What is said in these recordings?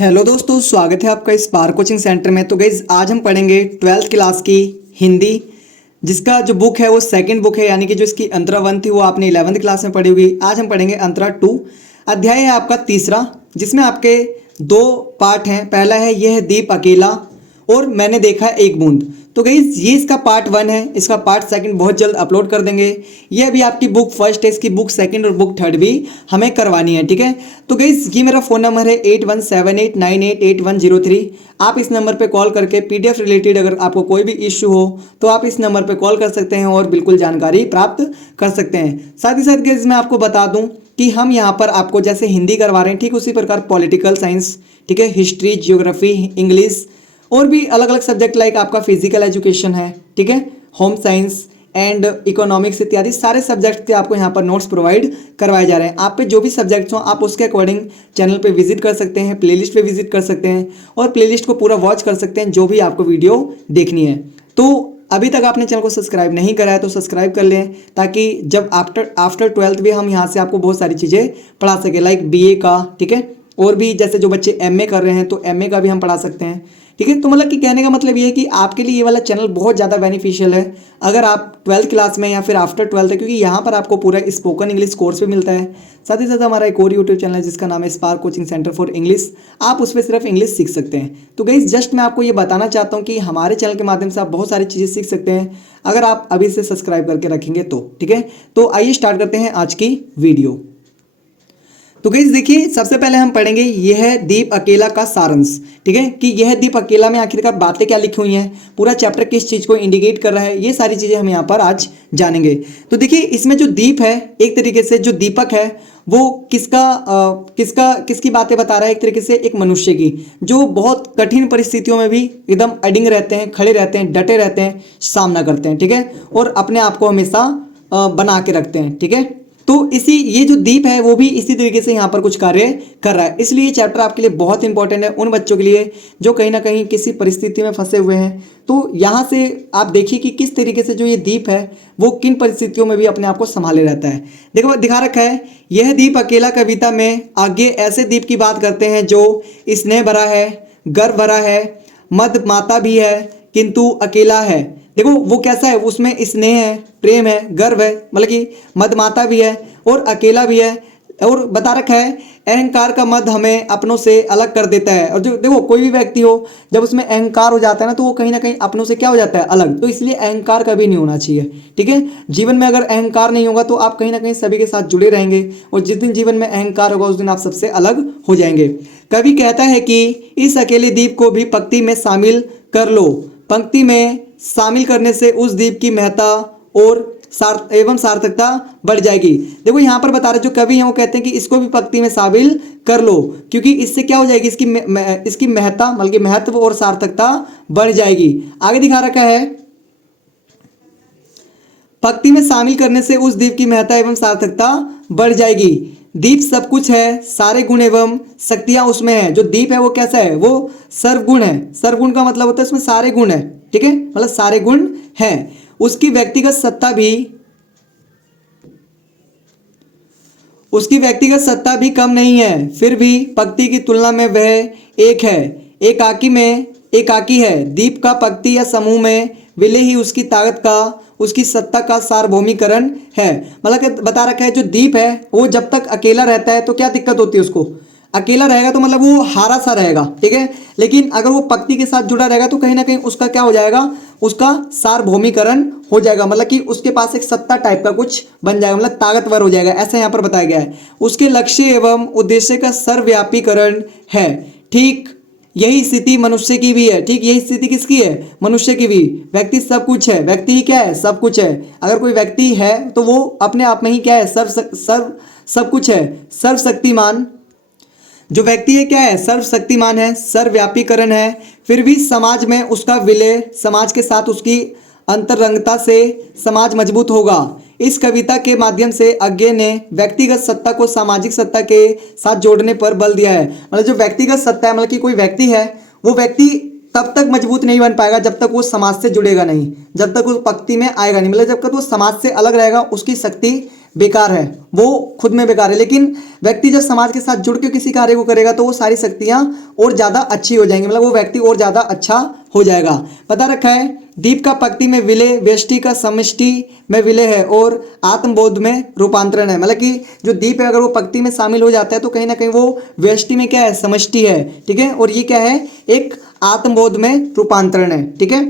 Hello दोस्तों, स्वागत है आपका स्पार्क कोचिंग सेंटर में। तो गाइज आज हम पढ़ेंगे 12th क्लास की हिंदी, जिसका जो बुक है वो सेकंड बुक है, यानी कि जो इसकी अंतरा 1 थी वो आपने 11th क्लास में पढ़ी होगी। आज हम पढ़ेंगे अंतरा 2। अध्याय है आपका तीसरा, जिसमें आपके दो पार्ट हैं। पहला है यह दीप अकेला और मैंने देखा एक बूंद। तो गाइज ये इसका पार्ट 1 है, इसका पार्ट 2 बहुत जल्द अपलोड कर देंगे। ये अभी आपकी बुक फर्स्ट है, इसकी बुक सेकंड और बुक थर्ड भी हमें करवानी है, ठीक है। तो गाइज ये मेरा फ़ोन नंबर है 8178988103। आप इस नंबर पे कॉल करके पीडीएफ रिलेटेड अगर आपको कोई भी इश्यू हो तो आप इस नंबर पे कॉल कर सकते हैं और बिल्कुल जानकारी प्राप्त कर सकते हैं। साथ ही साथ गाइज मैं आपको बता दूं कि हम यहाँ पर आपको जैसे हिंदी करवा रहे हैं, ठीक उसी प्रकार पॉलिटिकल साइंस, ठीक है, हिस्ट्री, जियोग्राफी, इंग्लिश और भी अलग अलग सब्जेक्ट लाइक आपका फिजिकल एजुकेशन है, ठीक है, होम साइंस एंड इकोनॉमिक्स इत्यादि सारे सब्जेक्ट के आपको यहाँ पर नोट्स प्रोवाइड करवाए जा रहे हैं। आप पे जो भी सब्जेक्ट्स हों आप उसके अकॉर्डिंग चैनल पे विजिट कर सकते हैं, प्लेलिस्ट पे विजिट कर सकते हैं और प्लेलिस्ट को पूरा वॉच कर सकते हैं जो भी आपको वीडियो देखनी है। तो अभी तक आपने चैनल को सब्सक्राइब नहीं करा है तो सब्सक्राइब कर लें, ताकि जब आफ्टर 12th भी हम यहाँ से आपको बहुत सारी चीज़ें पढ़ा सकें, लाइक बीए का, ठीक है, और भी जैसे जो बच्चे एमए कर रहे हैं तो एमए का भी हम पढ़ा सकते हैं, ठीक है। तो मतलब कि कहने का मतलब ये है कि आपके लिए ये वाला चैनल बहुत ज़्यादा बेनिफिशियल है अगर आप 12th क्लास में या फिर आफ्टर 12th है, क्योंकि यहाँ पर आपको पूरा स्पोकन इंग्लिश कोर्स भी मिलता है। साथ ही साथ हमारा एक और यूट्यूब चैनल है जिसका नाम है spark coaching centre for English, आप उस पर सिर्फ इंग्लिश सीख सकते हैं। तो गाइस जस्ट मैं आपको ये बताना चाहता हूँ कि हमारे चैनल के माध्यम से आप बहुत सारी चीज़ें सीख सकते हैं अगर आप अभी से सब्सक्राइब करके रखेंगे तो, ठीक है। तो आइए स्टार्ट करते हैं आज की वीडियो। तो गाइस देखिए, सबसे पहले हम पढ़ेंगे यह दीप अकेला का सारांश, ठीक है, कि यह दीप अकेला में आखिरकार बातें क्या लिखी हुई हैं, पूरा चैप्टर किस चीज़ को इंडिकेट कर रहा है, ये सारी चीज़ें हम यहाँ पर आज जानेंगे। तो देखिए इसमें जो दीप है, एक तरीके से जो दीपक है वो किसकी बातें बता रहा है, एक तरीके से एक मनुष्य की, जो बहुत कठिन परिस्थितियों में भी एकदम अडिंग रहते हैं, खड़े रहते हैं, डटे रहते हैं, सामना करते हैं, ठीक है, और अपने आप को हमेशा बना के रखते हैं, ठीक है। तो ये जो दीप है वो भी इसी तरीके से यहाँ पर कुछ कार्य कर रहा है। इसलिए ये चैप्टर आपके लिए बहुत इंपॉर्टेंट है उन बच्चों के लिए जो कहीं ना कहीं किसी परिस्थिति में फंसे हुए हैं। तो यहाँ से आप देखिए कि किस तरीके से जो ये दीप है वो किन परिस्थितियों में भी अपने आप को संभाले रहता है। देखो दिखा रखा है, यह दीप अकेला कविता में आगे ऐसे दीप की बात करते हैं जो स्नेह भरा है, गर्व भरा है, मद माता भी है किंतु अकेला है। देखो वो कैसा है, उसमें स्नेह है, प्रेम है, गर्व है, मतलब कि मदमाता भी है और अकेला भी है। और बता रखा है अहंकार का मद हमें अपनों से अलग कर देता है। और जो देखो कोई भी व्यक्ति हो जब उसमें अहंकार हो जाता है ना तो वो कहीं ना कहीं अपनों से क्या हो जाता है, अलग। तो इसलिए अहंकार कभी नहीं होना चाहिए, ठीक है। जीवन में अगर अहंकार नहीं होगा तो आप कहीं ना कहीं सभी के साथ जुड़े रहेंगे और जिस दिन जीवन में अहंकार होगा उस दिन आप सबसे अलग हो जाएंगे। कवि कहता है कि इस अकेले दीप को भी पंक्ति में शामिल कर लो, पंक्ति में शामिल करने से उस दीप की महत्ता और सार्थकता बढ़ जाएगी। देखो यहाँ पर बता रहे जो कवि हैं वो कहते हैं कि इसको भी पंक्ति में शामिल कर लो, क्योंकि इससे क्या हो जाएगी, इसकी महत्ता बल्कि महत्व और सार्थकता बढ़ जाएगी। आगे दिखा रखा है पंक्ति में शामिल करने से उस दीप की महत्ता एवं सार्थकता बढ़ जाएगी। दीप सब कुछ है, सारे गुण एवं शक्तियां उसमें है। जो दीप है वो कैसा है, वो सर्वगुण है। सर्वगुण का मतलब होता है उसमें सारे गुण है, ठीक है, मतलब सारे गुण हैं। उसकी व्यक्तिगत सत्ता भी कम नहीं है, फिर भी पंक्ति की तुलना में वह एक है, एकाकी है। दीप का पंक्ति या समूह में विलय ही उसकी ताकत का, उसकी सत्ता का सार्वभौमिकरण है। मतलब कि बता रखा है जो दीप है वो जब तक अकेला रहता है तो क्या दिक्कत होती है, उसको अकेला रहेगा तो मतलब वो हारा सा रहेगा, ठीक है। लेकिन अगर वो पंक्ति के साथ जुड़ा रहेगा तो कहीं ना कहीं उसका क्या हो जाएगा, उसका सार्वभौमिकरण हो जाएगा, मतलब कि उसके पास एक सत्ता टाइप का कुछ बन जाएगा, मतलब ताकतवर हो जाएगा, ऐसा यहाँ पर बताया गया है। उसके लक्ष्य एवं उद्देश्य का सर्वव्यापीकरण है। ठीक यही स्थिति मनुष्य की भी है। ठीक यही स्थिति किसकी है, मनुष्य की भी। व्यक्ति सब कुछ है, व्यक्ति ही क्या है, सब कुछ है। अगर कोई व्यक्ति है तो वो अपने आप में ही क्या है, सब कुछ है, सर्वशक्तिमान। जो व्यक्ति है क्या है, सर्वशक्तिमान है, सर्वव्यापीकरण है। फिर भी समाज में उसका विलय, समाज के साथ उसकी अंतरंगता से समाज मजबूत होगा। इस कविता के माध्यम से अज्ञे ने व्यक्तिगत सत्ता को सामाजिक सत्ता के साथ जोड़ने पर बल दिया है। मतलब जो व्यक्तिगत सत्ता है, मतलब कि कोई व्यक्ति है, वो व्यक्ति तब तक मजबूत नहीं बन पाएगा जब तक वो समाज से जुड़ेगा नहीं, जब तक वो पंक्ति में आएगा नहीं, मतलब जब तक वो समाज से अलग रहेगा उसकी शक्ति बेकार है, वो खुद में बेकार है। लेकिन व्यक्ति जब समाज के साथ जुड़ के किसी कार्य को करेगा तो वो सारी शक्तियां और ज़्यादा अच्छी हो जाएंगी, मतलब वो व्यक्ति और ज़्यादा अच्छा हो जाएगा। बता रखा है दीप का पंक्ति में विलय, व्यष्टि का समष्टि में विलय है और आत्मबोध में रूपांतरण है। मतलब कि जो दीप है अगर वो पंक्ति में शामिल हो जाता है तो कहीं ना कहीं वो व्यष्टि में क्या है, समष्टि है, ठीक है, और ये क्या है, एक आत्मबोध में रूपांतरण है, ठीक है।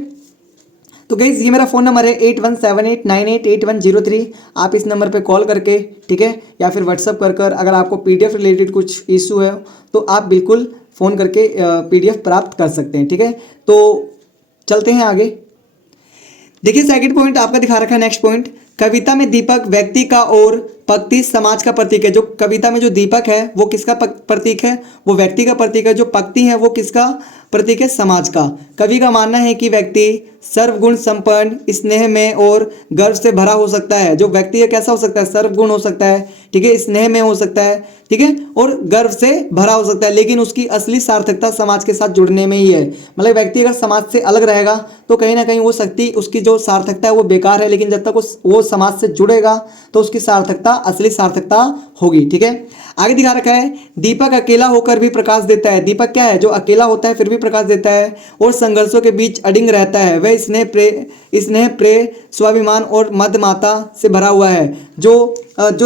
तो गाइस ये मेरा फ़ोन नंबर है 8178988103। आप इस नंबर पे कॉल करके, ठीक है, या फिर व्हाट्सअप कर अगर आपको पीडीएफ रिलेटेड कुछ इशू है तो आप बिल्कुल फ़ोन करके पीडीएफ प्राप्त कर सकते हैं, ठीक है। तो चलते हैं आगे। देखिए सेकंड पॉइंट आपका दिखा रखा है, नेक्स्ट पॉइंट, कविता में दीपक व्यक्ति का और पंक्ति समाज का प्रतीक है। जो कविता में जो दीपक है वो किसका प्रतीक है, वो व्यक्ति का प्रतीक है। जो पंक्ति है वो किसका प्रतीक है, समाज का। कवि का मानना है कि व्यक्ति सर्वगुण संपन्न, स्नेह में और गर्व से भरा हो सकता है। जो व्यक्ति है कैसा हो सकता है, सर्वगुण हो सकता है, ठीक है, स्नेह में हो सकता है, ठीक है, और गर्व से भरा हो सकता है, लेकिन उसकी असली सार्थकता समाज के साथ जुड़ने में ही है। मतलब व्यक्ति अगर समाज से अलग रहेगा तो कहीं ना कहीं वो शक्ति, उसकी जो सार्थकता है वो बेकार है, लेकिन जब तक वो समाज से जुड़ेगा तो उसकी सार्थकता असली सार्थकता होगी, ठीक है। आगे दिखा रखा है दीपक अकेला होकर भी प्रकाश देता है। दीपक क्या है, जो अकेला होता है फिर भी प्रकाश देता है और संघर्षों के बीच अडिग रहता है। वह स्नेह प्रेम स्वाभिमान और मदमाता से भरा हुआ है। जो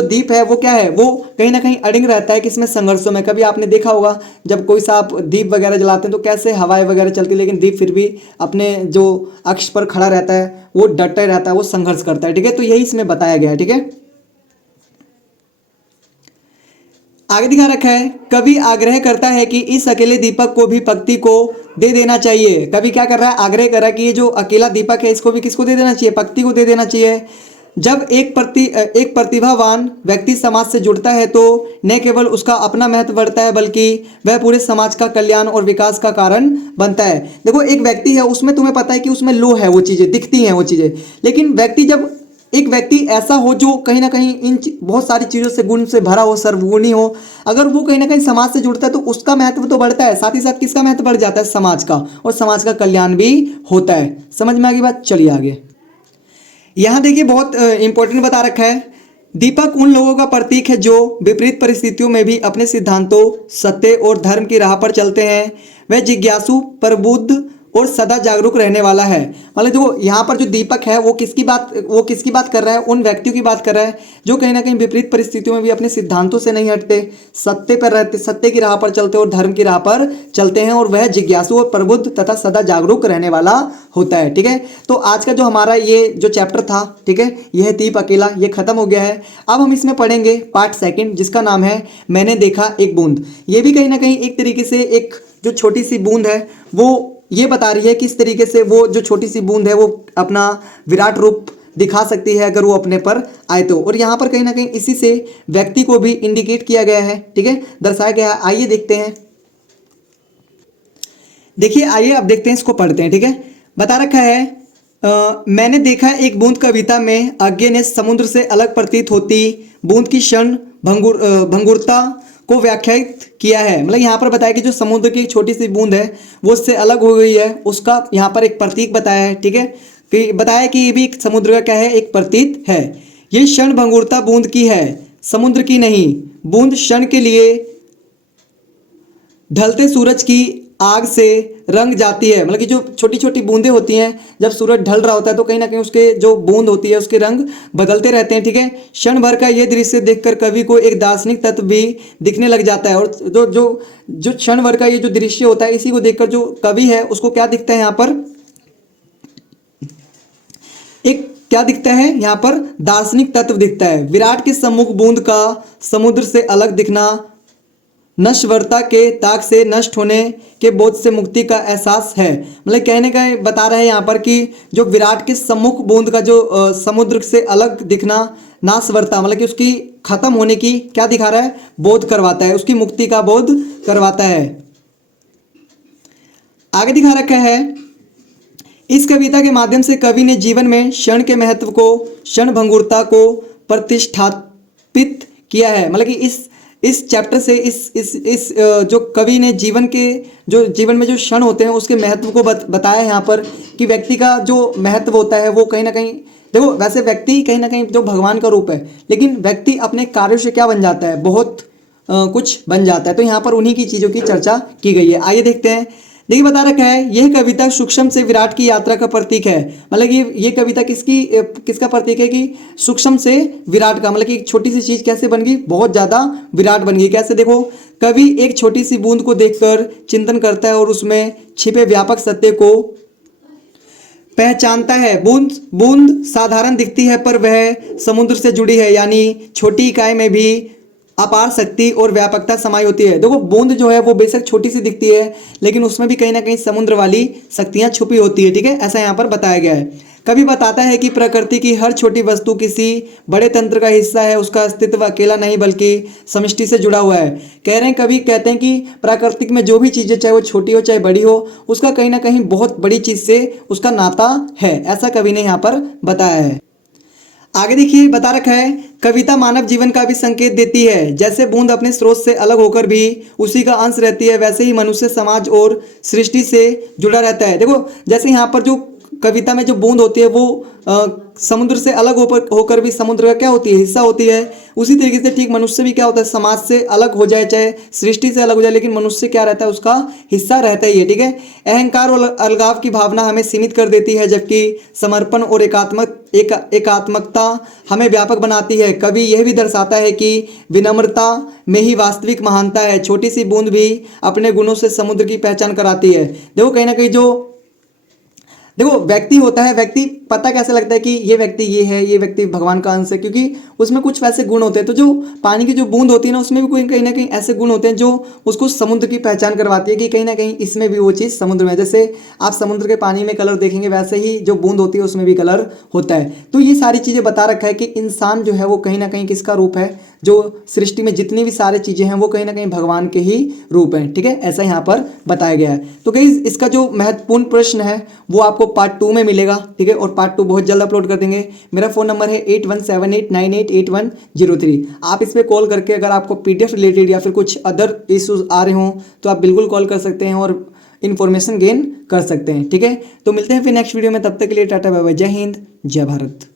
दीप है वो क्या है, वो कहीं ना कहीं अडिग रहता है किसमें, संघर्षों में। कभी आपने देखा होगा जब कोई सा आप दीप वगैरह जलाते हैं तो कैसे हवाएं वगैरह चलती है, लेकिन दीप फिर भी अपने जो अक्ष पर खड़ा रहता है, वो डटे रहता है, वो संघर्ष करता है, ठीक है। तो यही इसमें बताया गया है, ठीक है। आगे दिखा रखा है कवि आग्रह करता है कि इस अकेले दीपक को भी पंक्ति को दे देना चाहिए। कवि क्या कर रहा है, आग्रह कर रहा है कि ये जो अकेला दीपक है इसको भी किसको दे देना चाहिए, पंक्ति को दे देना चाहिए। जब एक प्रतिभावान व्यक्ति समाज से जुड़ता है तो न केवल उसका अपना महत्व बढ़ता है बल्कि वह पूरे समाज का कल्याण और विकास का कारण बनता है। देखो एक व्यक्ति है, उसमें तुम्हें पता है कि उसमें लो है, वो चीज़ें दिखती हैं वो चीज़ें, लेकिन एक व्यक्ति ऐसा हो जो कहीं ना कहीं इन बहुत सारी चीज़ों से गुण से भरा हो, सर्वगुणी हो, अगर वो कहीं ना कहीं समाज से जुड़ता है तो उसका महत्व तो बढ़ता है, साथ ही साथ किसका महत्व बढ़ जाता है, समाज का, और समाज का कल्याण भी होता है। समझ में आ गई बात, चलिए आगे। यहाँ देखिए बहुत इंपॉर्टेंट बता रखा है, दीपक उन लोगों का प्रतीक है जो विपरीत परिस्थितियों में भी अपने सिद्धांतों, सत्य और धर्म की राह पर चलते हैं। वह जिज्ञासु, प्रबुद्ध और सदा जागरूक रहने वाला है। मतलब जो यहाँ पर जो दीपक है वो किसकी बात कर रहा है, उन व्यक्तियों की बात कर रहा है जो कहीं ना कहीं विपरीत परिस्थितियों में भी अपने सिद्धांतों से नहीं हटते, सत्य पर रहते, सत्य की राह पर चलते और धर्म की राह पर चलते हैं, और वह जिज्ञासु और प्रबुद्ध तथा सदा जागरूक रहने वाला होता है, ठीक है। तो आज का जो हमारा ये जो चैप्टर था, ठीक है, यह दीप अकेला, ये खत्म हो गया है। अब हम इसमें पढ़ेंगे पार्ट सेकंड जिसका नाम है मैंने देखा एक बूंद। ये भी कहीं ना कहीं एक तरीके से एक जो छोटी सी बूंद है वो ये बता रही है किस तरीके से वो जो छोटी सी बूंद है वो अपना विराट रूप दिखा सकती है अगर वो अपने पर आए तो। और यहाँ पर कहीं ना कहीं इसी से व्यक्ति को भी इंडिकेट किया गया है, ठीक है, दर्शाया गया है। आइए देखते हैं, देखिए आइए अब देखते हैं, इसको पढ़ते हैं, ठीक है। बता रखा है मैंने देखा एक बूंद कविता में आज्ञा ने समुद्र से अलग प्रतीत होती बूंद की क्षण भंगुरता को व्याख्यायित किया है। मतलब यहाँ पर बताया कि जो समुद्र की छोटी सी बूंद है वो उससे अलग हो गई है, उसका यहाँ पर एक प्रतीक बताया है, ठीक है, कि बताया कि ये भी समुद्र का क्या है, एक प्रतीक है। ये क्षण भंगुरता बूंद की है, समुद्र की नहीं। बूंद क्षण के लिए ढलते सूरज की आग से रंग जाती है। मतलब कि जो छोटी छोटी बूंदें होती हैं जब सूरज ढल रहा होता है तो कहीं ना कहीं उसके जो बूंद होती है उसके रंग बदलते रहते हैं, ठीक है। क्षण भर का ये दृश्य देखकर कवि को एक दार्शनिक तत्व भी दिखने लग जाता है। और जो जो जो क्षण भर का ये जो दृश्य होता है इसी को देखकर जो कवि है उसको क्या दिखता है, यहाँ पर एक क्या दिखता है, यहाँ पर दार्शनिक तत्व दिखता है। विराट के सम्मुख बूंद का समुद्र से अलग दिखना नश्वरता के ताक से नष्ट होने के बोझ से मुक्ति का एहसास है। मतलब कहने का बता रहे हैं यहाँ पर कि जो विराट के सम्मुख बूंद का जो समुद्र से अलग दिखना नाशवरता, मतलब कि उसकी खत्म होने की क्या दिखा रहा है, बोध करवाता है, उसकी मुक्ति का बोध करवाता है। आगे दिखा रखा है इस कविता के माध्यम से कवि ने जीवन में क्षण के महत्व को, क्षण भंगुरता को प्रतिष्ठापित किया है। मतलब कि इस चैप्टर से इस जो कवि ने जीवन में जो क्षण होते हैं उसके महत्व को बताया है यहाँ पर, कि व्यक्ति का जो महत्व होता है वो कहीं ना कहीं देखो वैसे व्यक्ति कहीं ना कहीं जो भगवान का रूप है, लेकिन व्यक्ति अपने कार्यों से क्या बन जाता है, बहुत कुछ बन जाता है। तो यहाँ पर उन्हीं की चीज़ों की चर्चा की गई है। आइए देखते हैं। देखिए बता रखा है, यह कविता सूक्ष्म से विराट की यात्रा का प्रतीक है। मतलब ये कविता किसका प्रतीक है कि सूक्ष्म से विराट का, मतलब कि एक छोटी सी चीज कैसे बन गई, बहुत ज्यादा विराट बन गई। कैसे, देखो कवि एक छोटी सी बूंद को देखकर चिंतन करता है और उसमें छिपे व्यापक सत्य को पहचानता है। बूंद बूंद साधारण दिखती है पर वह समुद्र से जुड़ी है, यानी छोटी इकाई में भी अपार शक्ति और व्यापकता समाई होती है। देखो बूंद जो है वो बेशक छोटी सी दिखती है, लेकिन उसमें भी कहीं ना कहीं समुद्र वाली शक्तियां छुपी होती है। ठीक है, ऐसा यहाँ पर बताया गया है। कवि बताता है कि प्रकृति की हर छोटी वस्तु किसी बड़े तंत्र का हिस्सा है, उसका अस्तित्व अकेला नहीं बल्कि समष्टि से जुड़ा हुआ है। कह रहे हैं, कवि कहते हैं कि प्राकृतिक में जो भी चीज़ें, चाहे वो छोटी हो चाहे बड़ी हो, उसका कहीं ना कहीं बहुत बड़ी चीज़ से उसका नाता है। ऐसा कवि ने यहाँ पर बताया है। आगे देखिए बता रखा है, कविता मानव जीवन का भी संकेत देती है। जैसे बूंद अपने स्रोत से अलग होकर भी उसी का अंश रहती है, वैसे ही मनुष्य समाज और सृष्टि से जुड़ा रहता है। देखो जैसे यहाँ पर जो कविता में जो बूंद होती है वो समुद्र से अलग होकर भी समुद्र का क्या होती है, हिस्सा होती है। उसी तरीके से ठीक मनुष्य भी क्या होता है, समाज से अलग हो जाए चाहे सृष्टि से अलग हो जाए, लेकिन मनुष्य क्या रहता है, उसका हिस्सा रहता ही है। ठीक है, अहंकार और अलगाव की भावना हमें सीमित कर देती है, जबकि समर्पण और एकात्मकता हमें व्यापक बनाती है। कवि यह भी दर्शाता है कि विनम्रता में ही वास्तविक महानता है। छोटी सी बूंद भी अपने गुणों से समुद्र की पहचान कराती है। देखो कहीं ना कहीं जो देखो व्यक्ति होता है, व्यक्ति पता कैसे लगता है कि ये व्यक्ति ये है, ये व्यक्ति भगवान का अंश है, क्योंकि उसमें कुछ वैसे गुण होते हैं। तो जो पानी की जो बूंद होती है ना, उसमें भी कोई कहीं ना कहीं ऐसे गुण होते हैं जो उसको समुद्र की पहचान करवाती है कि कहीं ना कहीं इसमें भी वो चीज़ समुद्र में है। जैसे आप समुद्र के पानी में कलर देखेंगे, वैसे ही जो बूंद होती है उसमें भी कलर होता है। तो ये सारी चीज़ें बता रखा है कि इंसान जो है वो कहीं ना कहीं किसका रूप है, जो सृष्टि में जितनी भी सारी चीज़ें हैं वो कहीं ना कहीं भगवान के ही रूप हैं। ठीक है, ऐसा यहाँ पर बताया गया है। तो गाइस इसका जो महत्वपूर्ण प्रश्न है वो आपको पार्ट 2 में मिलेगा। ठीक है, और पार्ट 2 बहुत जल्द अपलोड कर देंगे। मेरा फ़ोन नंबर है 8178988103। आप इस पर कॉल करके अगर आपको PDF रिलेटेड या फिर कुछ अदर इश्यूज आ रहे हों तो आप बिल्कुल कॉल कर सकते हैं और इन्फॉर्मेशन गेन कर सकते हैं। ठीक है, तो मिलते हैं फिर नेक्स्ट वीडियो में। तब तक के लिए टाटा बाय बाय, जय हिंद जय भारत।